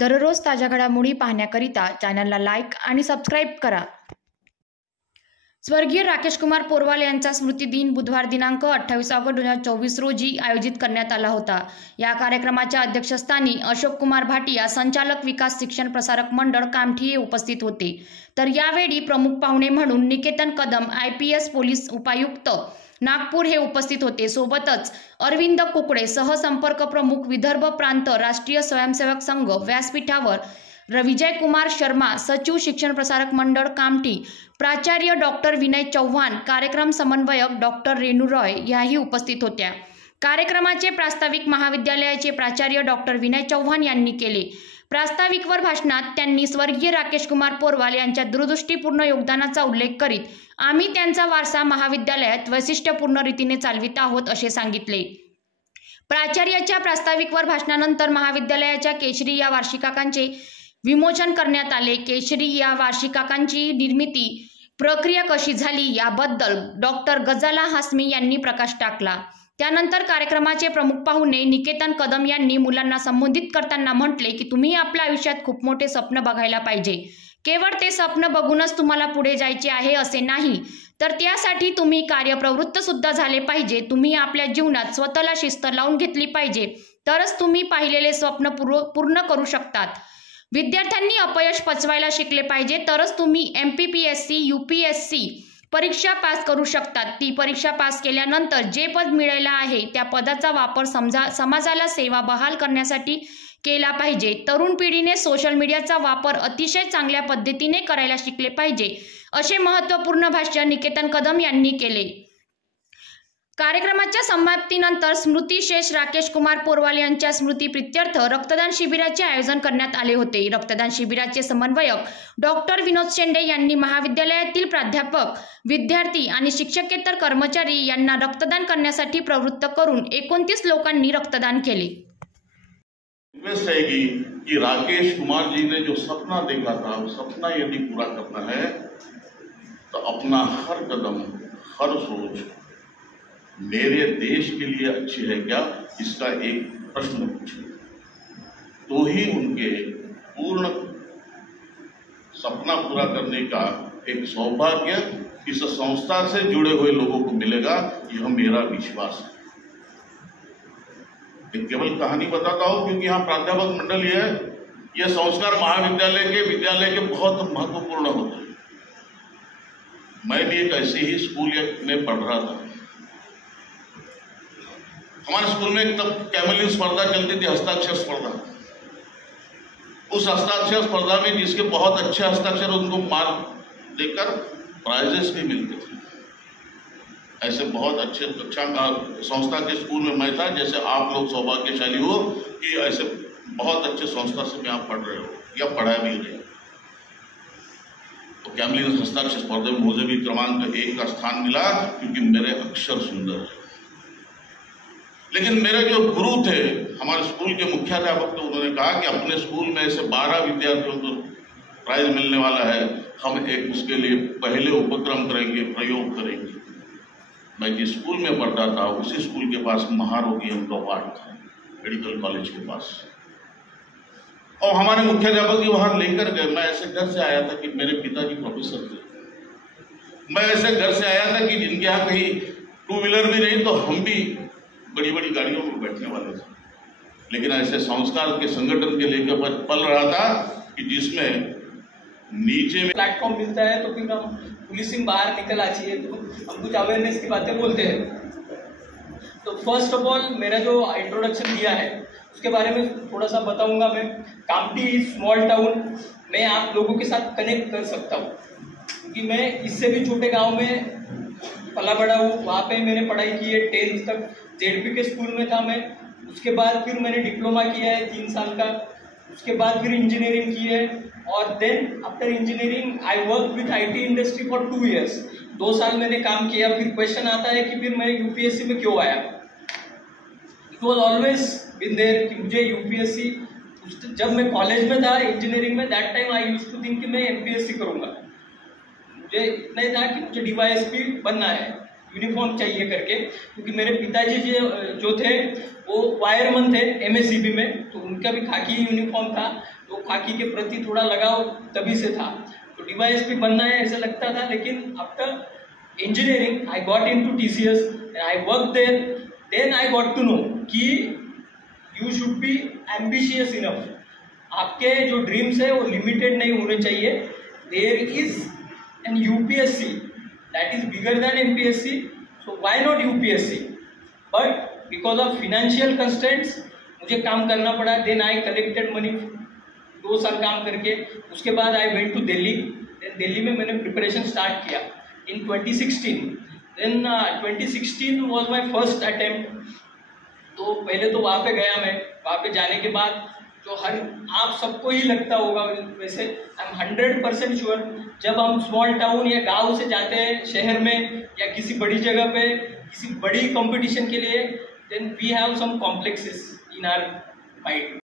दररोज ताज्या घडामोडी पाहण्याकरिता चॅनलला लाईक आणि सबस्क्राईब करा। स्वर्गीय राकेश कुमार पोरवाल यांचा स्मृती दिन बुधवार दिनांक 28 ऑगस्ट 2024 रोजी आयोजित करण्यात आला होता। या कार्यक्रमाच्या अध्यक्षस्थानी अशोक कुमार भाटिया, संचालक विकास शिक्षण प्रसारक मंडळ कामठी हे उपस्थित होते। तर यावेळी प्रमुख पाहुणे म्हणून निकेतन कदम, IPS पोलीस उपायुक्त नागपूर हे उपस्थित होते। सोबतच अरविंद कुकडे, सहसंपर्क प्रमुख विदर्भ प्रांत राष्ट्रीय स्वयंसेवक संघ व्यासपीठावर, विजय कुमार शर्मा, सचिव शिक्षण प्रसारक मंडळ कामठी, प्राचार्य डॉक्टर विनय चव्हाण, कार्यक्रम समन्वयक डॉक्टर रेणू रॉय याही उपस्थित होत्या। कार्यक्रमाचे प्रास्ताविक महाविद्यालयाचे प्राचार्य डॉक्टर विनय चव्हाण यांनी केले। प्रास्ताविकवर भाषणात त्यांनी स्वर्गीय राकेश कुमार पोरवाल यांच्या दूरदृष्टीपूर्ण योगदानाचा उल्लेख करीत आम्ही त्यांचा वारसा महाविद्यालयात वैशिष्ट्यपूर्ण रीतीने चालवित आहोत असे सांगितले। प्राचार्याच्या प्रास्ताविकवर भाषणानंतर महाविद्यालयाच्या केशरी या वार्षिकाकांचे विमोचन करण्यात आले। केशरी या वार्षिकाकांची निर्मिती प्रक्रिया कशी झाली याबद्दल डॉक्टर गजाला हासमी यांनी प्रकाश टाकला। त्यानंतर कार्यक्रमाचे प्रमुख पाहुणे निकेतन कदम यांनी मुलांना संबोधित करताना म्हटले की तुम्ही आपल्या आयुष्यात खूप मोठे स्वप्न बघायला पाहिजे। केवळ ते स्वप्न बघूनच तुम्हाला पुढे जायचे आहे असे नाही, तर त्यासाठी तुम्ही कार्यप्रवृत्त सुद्धा झाले पाहिजे। तुम्ही आपल्या जीवनात स्वतःला शिस्त लावून घेतली पाहिजे, तरच तुम्ही पाहिलेले स्वप्न पूर्ण करू शकतात। विद्यार्थ्यांनी अपयश पचवायला शिकले पाहिजे, तरच तुम्ही MPPSC UPSC परीक्षा पास करू शकतात। ती परीक्षा पास केल्यानंतर जे पद मिळालेलं आहे त्या पदाचा वापर समाजाला सेवा बहाल करण्यासाठी केला पाहिजे। तरुण पिढीने सोशल मीडियाचा वापर अतिशय चांगल्या पद्धतीने करायला शिकले पाहिजे, असे महत्त्वपूर्ण भाष्य निकेतन कदम यांनी केले। कार्यक्रमाच्या समाप्तीनंतर स्मृतिशेष राकेश कुमार पोरवाल यांच्या स्मृतीप्रित्यर्थ रक्तदान शिबिराचे आयोजन करण्यात आले होते। रक्तदान शिबिराचे समन्वयक डॉक्टर विनोद शेंडे यांनी महाविद्यालयातील प्राध्यापक, विद्यार्थी आणि शिक्षकेतर कर्मचारी यांना रक्तदान करण्यासाठी प्रवृत्त करून 29 लोकांनी रक्तदान केले। रिक्वेस्ट रहेगी कि राकेश कुमार जी ने जो सपना देखा था, वो सपना यदि पूरा करना है तो अपना हर कदम, हर सोच मेरे देश के लिए अच्छी है क्या, इसका एक प्रश्न पूछे, तो ही उनके पूर्ण सपना पूरा करने का एक सौभाग्य इस संस्था से जुड़े हुए लोगों को मिलेगा, यह मेरा विश्वास है। एक केवल कहानी बताता हूं क्योंकि यहाँ प्राध्यापक मंडल यह संस्कार विद्यालय के बहुत महत्वपूर्ण होते हैं। मैं भी एक ऐसे ही स्कूल में पढ़ रहा था। हमारे स्कूल में तब कैमलिन स्पर्धा चलती थी, हस्ताक्षर स्पर्धा। उस हस्ताक्षर स्पर्धा में जिसके बहुत अच्छे हस्ताक्षर, उनको मार्क देकर प्राइजेस भी मिलते थे। ऐसे बहुत अच्छे कक्षा का संस्था के स्कूल में मैं था। जैसे आप लोग सौभाग्यशाली हो कि ऐसे बहुत अच्छे संस्था से में आप पढ़ रहे हो या पढ़ा भी रहे हो। तो कैमलिन हस्ताक्षर स्पर्धा में मुझे भी क्रमांक 1 का स्थान मिला क्योंकि मेरे अक्षर सुंदर है। लेकिन मेरे जो गुरु थे, हमारे स्कूल के मुख्याध्यापक, तो उन्होंने कहा कि अपने स्कूल में ऐसे 12 विद्यार्थियों को प्राइज मिलने वाला है, हम एक उसके लिए पहले उपक्रम करेंगे, प्रयोग करेंगे। मैं जिस स्कूल में पढ़ता था उसी स्कूल के पास महारोगी का वार्ड था, मेडिकल कॉलेज के पास, और हमारे मुख्याध्यापक जी वहां लेकर गए। मैं ऐसे घर से आया था कि मेरे पिताजी प्रोफेसर थे। मैं ऐसे घर से आया था कि जिनके यहाँ कहीं 2 व्हीलर भी नहीं तो हम भी बड़ी बड़ी गाड़ियों में बैठने वाले थे। लेकिन ऐसे संस्कार के संगठन के लेकर पल रहा था कि जिसमें नीचे में प्लेटफॉर्म मिलता है तो फिर हम पुलिसिंग बाहर निकल आती है, तो हम कुछ अवेयरनेस की बातें बोलते हैं। तो फर्स्ट ऑफ ऑल मेरा जो इंट्रोडक्शन दिया है उसके बारे में थोड़ा सा बताऊंगा। मैं कामठी स्मॉल टाउन में आप लोगों के साथ कनेक्ट कर सकता हूँ क्योंकि मैं इससे भी छोटे गांव में पला बड़ा हूँ। वहाँ पे मैंने पढ़ाई की है, 10th तक ZP के स्कूल में था मैं। उसके बाद फिर मैंने डिप्लोमा किया है 3 साल का। उसके बाद फिर इंजीनियरिंग की है और then after engineering I work with IT industry for 2 years। 2 साल मैंने काम किया। फिर क्वेश्चन आता है कि फिर मैं UPSC में क्यों आया। It was always been there कि मुझे UPSC, जब मैं कॉलेज में था इंजीनियरिंग में, that time I used to think कि मैं MPSC करूंगा। मुझे इतना ही था कि मुझे DYSP बनना है। यूनिफॉर्म चाहिए करके, क्योंकि मेरे पिताजी जो थे वो वायरमैन थे MSCB में, तो उनका भी खाकी यूनिफॉर्म था, तो खाकी के प्रति थोड़ा लगाव तभी से था। तो DYSP बनना है ऐसा लगता था, लेकिन after engineering I got into TCS and I work there, then I got to know कि you should be ambitious enough. आपके जो ड्रीम्स है वो लिमिटेड नहीं होने चाहिए। There is an UPSC that is bigger than MPSC, so why not UPSC? But because of financial constraints मुझे काम करना पड़ा। then I collected money 2 साल काम करके, उसके बाद I went to Delhi, then Delhi में मैंने प्रिपरेशन स्टार्ट किया in 2016। then 2016 was my first attempt। तो पहले तो वहाँ पे गया मैं, वहाँ पे जाने के बाद जो हर आप सबको ही लगता होगा, वैसे आई एम 100% श्योर, जब हम स्मॉल टाउन या गांव से जाते हैं शहर में या किसी बड़ी जगह पे किसी बड़ी कंपटीशन के लिए, then we have some complexes in our mind.